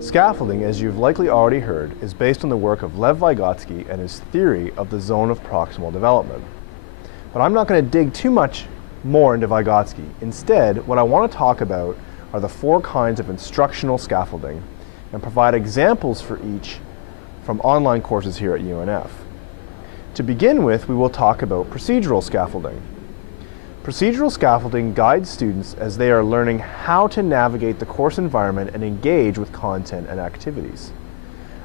Scaffolding, as you've likely already heard, is based on the work of Lev Vygotsky and his theory of the zone of proximal development. But I'm not going to dig too much more into Vygotsky. Instead, what I want to talk about are the 4 kinds of instructional scaffolding and provide examples for each from online courses here at UNF. To begin with, we will talk about procedural scaffolding. Procedural scaffolding guides students as they are learning how to navigate the course environment and engage with content and activities.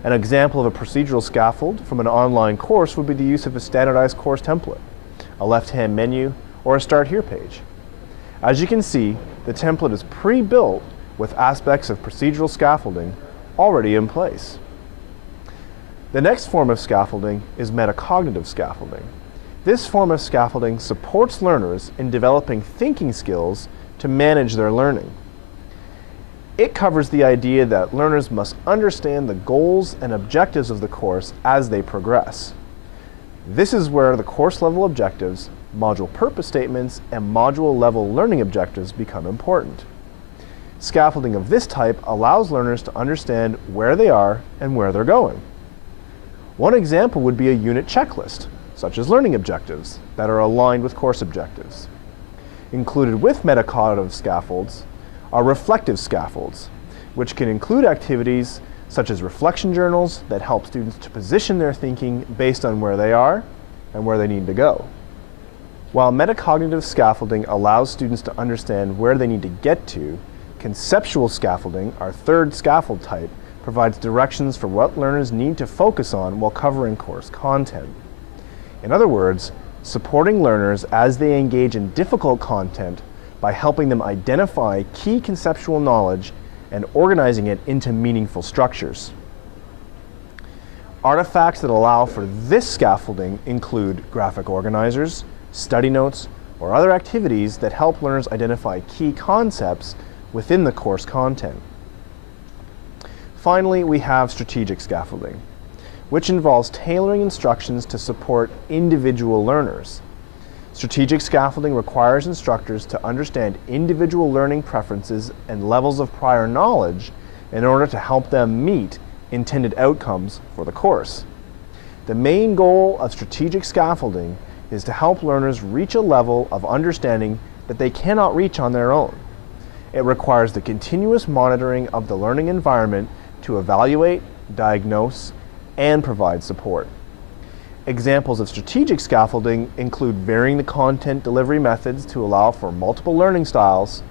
An example of a procedural scaffold from an online course would be the use of a standardized course template, a left-hand menu, or a Start Here page. As you can see, the template is pre-built with aspects of procedural scaffolding already in place. The next form of scaffolding is metacognitive scaffolding. This form of scaffolding supports learners in developing thinking skills to manage their learning. It covers the idea that learners must understand the goals and objectives of the course as they progress. This is where the course level objectives, module purpose statements, and module level learning objectives become important. Scaffolding of this type allows learners to understand where they are and where they're going. One example would be a unit checklist, such as learning objectives that are aligned with course objectives. Included with metacognitive scaffolds are reflective scaffolds, which can include activities such as reflection journals that help students to position their thinking based on where they are and where they need to go. While metacognitive scaffolding allows students to understand where they need to get to, conceptual scaffolding, our third scaffold type, provides directions for what learners need to focus on while covering course content. In other words, supporting learners as they engage in difficult content by helping them identify key conceptual knowledge and organizing it into meaningful structures. Artifacts that allow for this scaffolding include graphic organizers, study notes, or other activities that help learners identify key concepts within the course content. Finally, we have strategic scaffolding, which involves tailoring instructions to support individual learners. Strategic scaffolding requires instructors to understand individual learning preferences and levels of prior knowledge in order to help them meet intended outcomes for the course. The main goal of strategic scaffolding is to help learners reach a level of understanding that they cannot reach on their own. It requires the continuous monitoring of the learning environment to evaluate, diagnose, and provide support. Examples of strategic scaffolding include varying the content delivery methods to allow for multiple learning styles,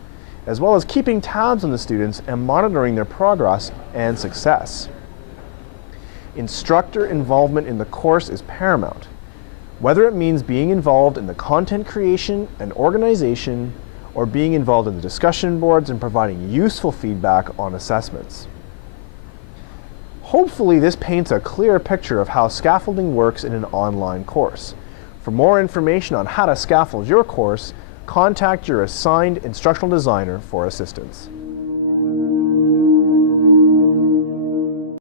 as well as keeping tabs on the students and monitoring their progress and success. Instructor involvement in the course is paramount, whether it means being involved in the content creation and organization, or being involved in the discussion boards and providing useful feedback on assessments. Hopefully this paints a clear picture of how scaffolding works in an online course. For more information on how to scaffold your course, contact your assigned instructional designer for assistance.